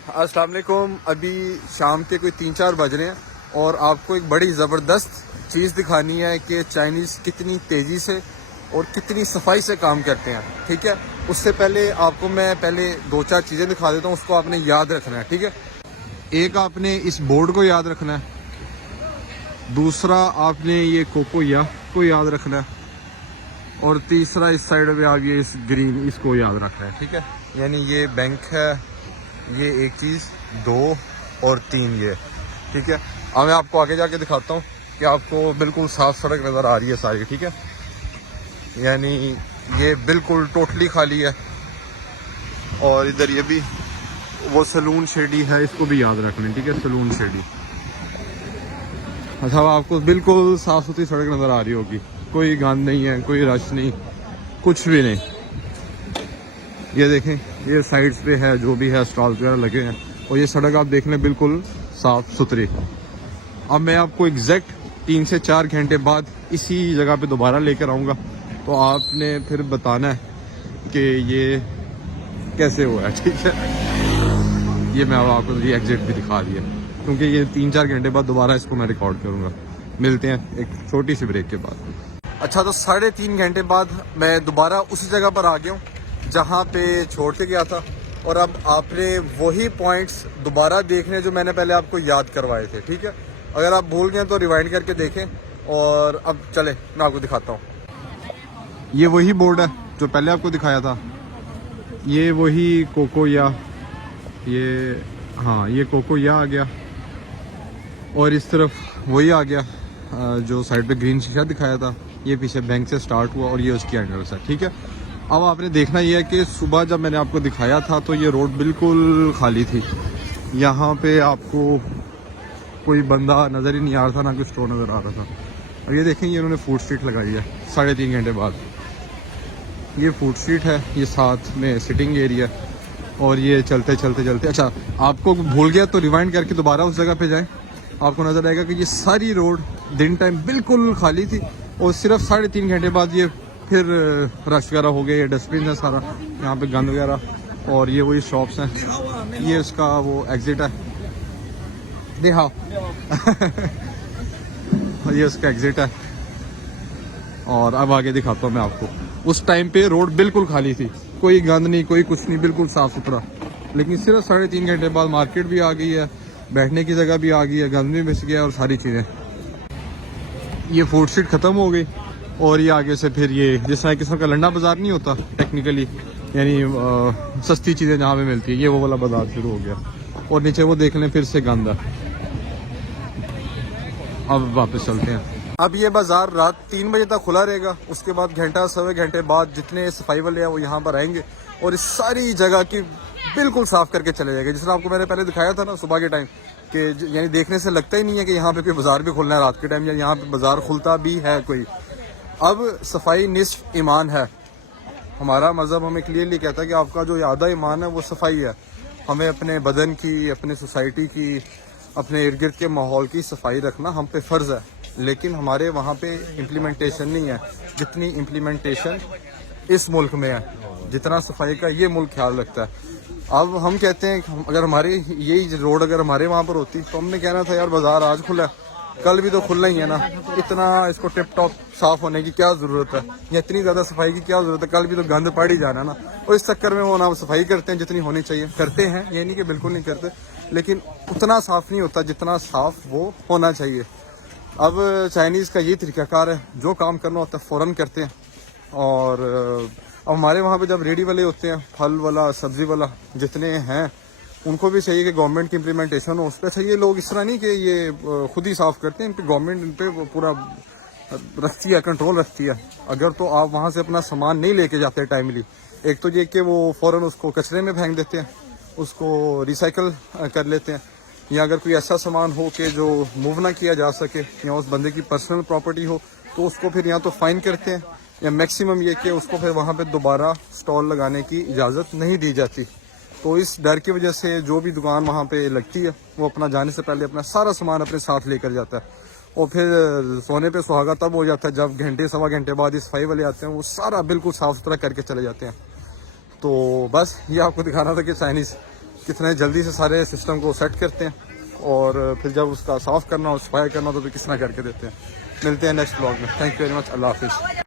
अस्सलाम वालेकुम। अभी शाम के कोई 3-4 बज रहे हैं और आपको एक बड़ी ज़बरदस्त चीज़ दिखानी है कि चाइनीज़ कितनी तेज़ी से और कितनी सफाई से काम करते हैं। ठीक है, उससे पहले आपको मैं पहले 2-4 चीज़ें दिखा देता हूँ, उसको आपने याद रखना है। ठीक है, एक आपने इस बोर्ड को याद रखना है, दूसरा आपने ये कोकोया को याद रखना है और तीसरा इस साइड में आप ये इस ग्रीन इसको याद रखना है। ठीक है, यानी ये बैंक है, ये एक चीज़, 2 और 3 ये। ठीक है, अब मैं आपको आगे जाके दिखाता हूँ कि आपको बिल्कुल साफ सड़क नज़र आ रही है सारी। ठीक है, यानी ये बिल्कुल टोटली खाली है और इधर ये भी वो सलून शेडी है, इसको भी याद रखना। ठीक है, सलून शेडी। अच्छा, आपको बिल्कुल साफ सुथरी सड़क नज़र आ रही होगी, कोई गंद नहीं है, कोई रश नहीं, कुछ भी नहीं। ये देखें, ये साइड्स पे है जो भी है, स्टॉल्स वगैरह लगे हैं और ये सड़क आप देख लें बिल्कुल साफ सुथरी। अब मैं आपको एग्जैक्ट 3 से 4 घंटे बाद इसी जगह पे दोबारा लेकर आऊँगा, तो आपने फिर बताना है कि ये कैसे हुआ है। ठीक है, ये मैं आपको ये एग्जिट भी दिखा दिया, क्योंकि ये 3-4 घंटे बाद दोबारा इसको मैं रिकॉर्ड करूँगा। मिलते हैं एक छोटी सी ब्रेक के बाद। अच्छा, तो 3.5 घंटे बाद मैं दोबारा उसी जगह पर आ गया हूँ जहाँ पे छोड़ के गया था, और अब आपने वही पॉइंट्स दोबारा देखने जो मैंने पहले आपको याद करवाए थे। ठीक है, अगर आप भूल गए तो रिवाइंड करके देखें। और अब चले मैं आपको दिखाता हूँ। ये वही बोर्ड है जो पहले आपको दिखाया था, ये वही कोकोया, ये हाँ ये कोकोया आ गया और इस तरफ वही आ गया जो साइड पे ग्रीन शीशा दिखाया था। ये पीछे बैंक से स्टार्ट हुआ और ये उसकी एंट्रेंस है। ठीक है, अब आपने देखना ये है कि सुबह जब मैंने आपको दिखाया था तो ये रोड बिल्कुल खाली थी, यहाँ पे आपको कोई बंदा नज़र ही नहीं आ रहा था, ना कोई स्टोर नज़र आ रहा था। अब ये देखें, ये उन्होंने फूड स्ट्रीट लगाई है 3.5 घंटे बाद। ये फूड स्ट्रीट है, ये साथ में सिटिंग एरिया और ये चलते चलते चलते। अच्छा, आपको भूल गया तो रिवाइंड करके दोबारा उस जगह पे जाएं, आपको नज़र आएगा कि ये सारी रोड दिन टाइम बिल्कुल खाली थी और सिर्फ 3.5 घंटे बाद ये फिर रश वगैरह हो गए। डस्टबिन है सारा यहाँ पे, गंद वगैरह, और ये वही शॉप्स हैं। ये उसका वो एग्जिट है, दिखाओ। ये उसका एग्जिट है और अब आगे दिखाता हूँ मैं आपको। उस टाइम पे रोड बिल्कुल खाली थी, कोई गंद नहीं, कोई कुछ नहीं, बिल्कुल साफ सुथरा। लेकिन सिर्फ 3.5 घंटे बाद मार्केट भी आ गई है, बैठने की जगह भी आ गई है, गंद भी मिस गया और सारी चीज़ें। ये फूड स्ट्रीट ख़त्म हो गई और ये आगे से फिर ये जिस तरह किस्म का लंडा बाज़ार नहीं होता टेक्निकली, यानी सस्ती चीज़ें जहाँ पे मिलती है, ये वो वाला बाज़ार शुरू हो गया। और नीचे वो देख लें फिर से गंद है। अब वापस चलते हैं। अब ये बाज़ार रात 3 बजे तक खुला रहेगा, उसके बाद घंटा सवा घंटे बाद जितने सफाई वाले हैं वो यहाँ पर आएंगे और इस सारी जगह की बिल्कुल साफ़ करके चले जाएंगे। जिस तरह आपको मैंने पहले दिखाया था ना सुबह के टाइम, कि यानी देखने से लगता ही नहीं है कि यहाँ पे कोई बाज़ार भी खुलना है रात के टाइम, या यहाँ पे बाज़ार खुलता भी है कोई। अब सफाई निस्फ ईमान है। हमारा मज़हब हमें क्लियरली कहता है कि आपका जो आधा ईमान है वो सफाई है। हमें अपने बदन की, अपने सोसाइटी की, अपने इर्द गिर्द के माहौल की सफाई रखना हम पे फ़र्ज़ है, लेकिन हमारे वहाँ पे इम्प्लीमेंटेशन नहीं है जितनी इम्प्लीमेंटेशन इस मुल्क में है, जितना सफाई का ये मुल्क ख्याल रखता है। अब हम कहते हैं अगर हमारे यही रोड अगर हमारे वहाँ पर होती तो हमने कहना था यार बाज़ार आज खुला है, कल भी तो खुलना ही है ना, इतना इसको टिप टॉप साफ होने की क्या ज़रूरत है, या इतनी ज़्यादा सफाई की क्या ज़रूरत है, कल भी तो गंद पड़ ही जाना ना। और इस चक्कर में वो ना सफाई करते हैं जितनी होनी चाहिए, करते हैं, ये नहीं कि बिल्कुल नहीं करते, लेकिन उतना साफ़ नहीं होता जितना साफ़ वो होना चाहिए। अब चाइनीज़ का ये तरीक़ाकार है, जो काम करना होता है फ़ौरन करते हैं। और अब हमारे वहाँ पे जब रेडी वाले होते हैं, फल वाला, सब्ज़ी वाला जितने हैं, उनको भी चाहिए कि गवर्नमेंट की इम्प्लीमेंटेशन हो उस पर। चाहिए लोग इस तरह नहीं कि ये खुद ही साफ़ करते हैं, इन पर गवर्नमेंट इन पर पूरा रखती है, कंट्रोल रखती है। अगर तो आप वहाँ से अपना सामान नहीं लेके जाते टाइमली, एक तो ये कि वो फ़ौरन उसको कचरे में फेंक देते हैं, उसको रिसाइकल कर लेते हैं, या अगर कोई ऐसा सामान हो कि जो मूव ना किया जा सके या उस बंदे की पर्सनल प्रॉपर्टी हो तो उसको फिर या तो फ़ाइन करते हैं, या मैक्सिमम ये कि उसको फिर वहाँ पे दोबारा स्टॉल लगाने की इजाज़त नहीं दी जाती। तो इस डर की वजह से जो भी दुकान वहाँ पे लगती है वो अपना जाने से पहले अपना सारा सामान अपने साथ लेकर जाता है, और फिर सोने पे सुहागा तब हो जाता है जब घंटे सवा घंटे बाद इस सफाई वाले आते हैं, वो सारा बिल्कुल साफ़ सुथरा करके चले जाते हैं। तो बस ये आपको दिखाना था कि चाइनीज़ कितने जल्दी से सारे सिस्टम को सेट करते हैं और फिर जब उसका साफ़ करना और सफाई करना तो फिर किस तरह करके देते हैं। मिलते हैं नेक्स्ट ब्लॉग में। Thank you very much. अल्लाह हाफिज़।